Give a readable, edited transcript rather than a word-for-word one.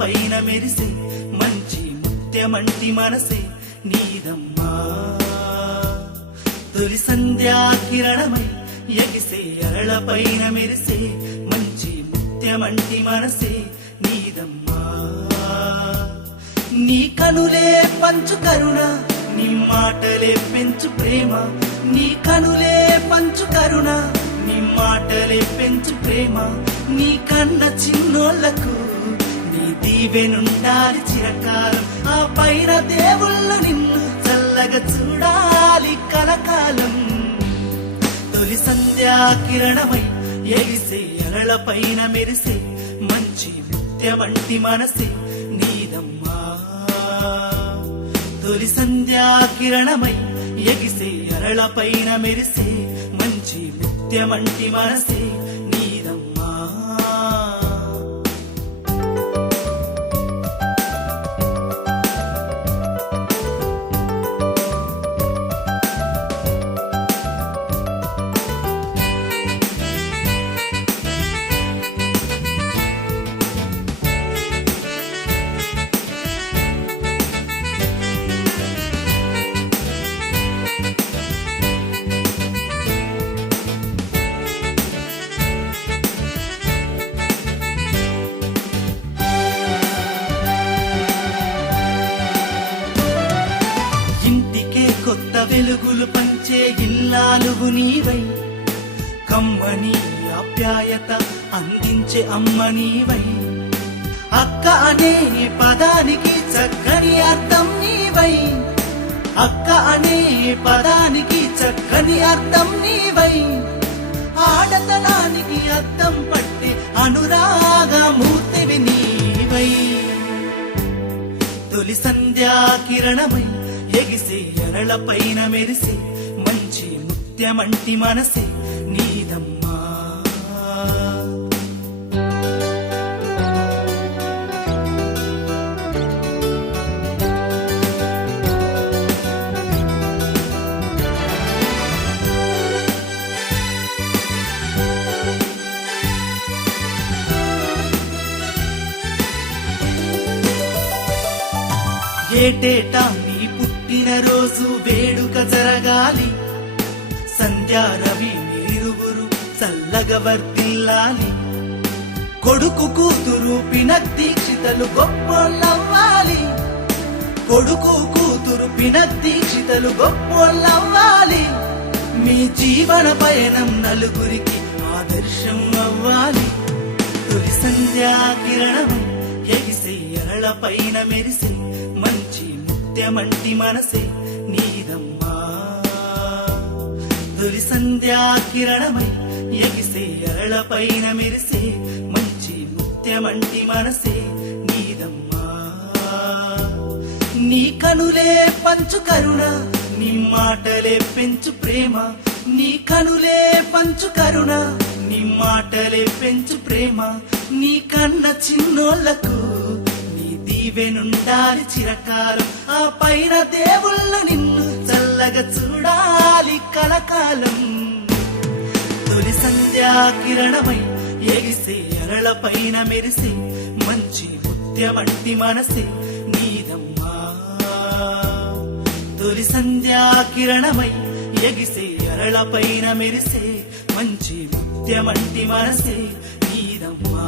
పైన మెరిసే మంచి ముత్యమంటి మనసే నీదమ్మా. తొలి సంధ్యా కిరణమై ఎగిసే అరళ పైన మెరిసే మంచి ముత్యమంటి మనసే నీదమ్మా. నీ కనులే పంచు కరుణ, నీ మాటలే పెంచు ప్రేమ. నీ కనులే పంచు కరుణ, నీ మాటలే పెంచు ప్రేమ. నీ కన్న చిన్నోళ్లకు నీ దీవెనుండాలి చిరకాలం. ఆ పైన దేవుళ్ళు నిన్ను చల్లగా చూడాలి కలకాలం. తొలి సంధ్యా కిరణమై ఎగిసే అరళ పైన మెరిసే మంచి ముత్యమంటి మనసే నీదమ్మా. తొలి సంధ్యా కిరణమై ఎగిసే అరళ పైన మెరిసే మంచి ముత్యమంటి మనసే నీదమ్మా. కొత్త వెలుగులు పంచే ఇల్లాలువు నీవై, కమ్మని ఆప్యాయత అందించే అమ్మ నీవై. అక్క అనే పదానికి చక్కని అర్థం నీవై. అక్క అనే పదానికి చక్కని అర్థం నీవై. ఆడతనానికి అర్థం పట్టి అనురాగమూర్తివి నీవై. తొలి సంధ్యా కిరణమై ఎగిసే అరళ పైన మెరిసే మంచి ముత్యమంటి మనసే నీదమ్మా. ఏటేటా రోజు వేడుక జరగాలి. సంధ్యా రవి మీరిరువురు చల్లగా వర్తిల్లాలి. కొడుకు కూతురు పినద్దీక్షితలు గొప్పోళ్ళవ్వాలి. కొడుకు కూతురు పినద్దీక్షితలు గొప్పోళ్ళవ్వాలి. మీ జీవన పయనం నలుగురికి ఆదర్శం అవ్వాలి. తొలి సంధ్యా కిరణమై ఎగిసే అరళ పైన మెరిసే మంచి ముత్యమంటి మనసే నీదమ్మా. తొలి సంధ్యా కిరణమై ఎగిసే అరళ పైన మెరిసే మంచి ముత్యమంటి మనసే నీదమ్మా. నీ కనులే పంచు కరుణ, నీ మాటలే పెంచు ప్రేమ. నీ కనులే పంచు కరుణ, నీ మాటలే పెంచు ప్రేమ. నీ కన్న చిన్నోళ్లకు దీవెనుండాలి చిరకాలం. ఆ పైన దేవుళ్ళు నిన్ను చల్లగా చూడాలి కలకాలం. తొలి సంధ్యా కిరణమై ఎగిసే అరళ పైన మెరిసే మంచి ముత్యమంటి మనసే నీదమ్మా. తొలి సంధ్యా కిరణమై ఎగిసే అరళ పైన మెరిసే మంచి ముత్యమంటి మనసే నీదమ్మా.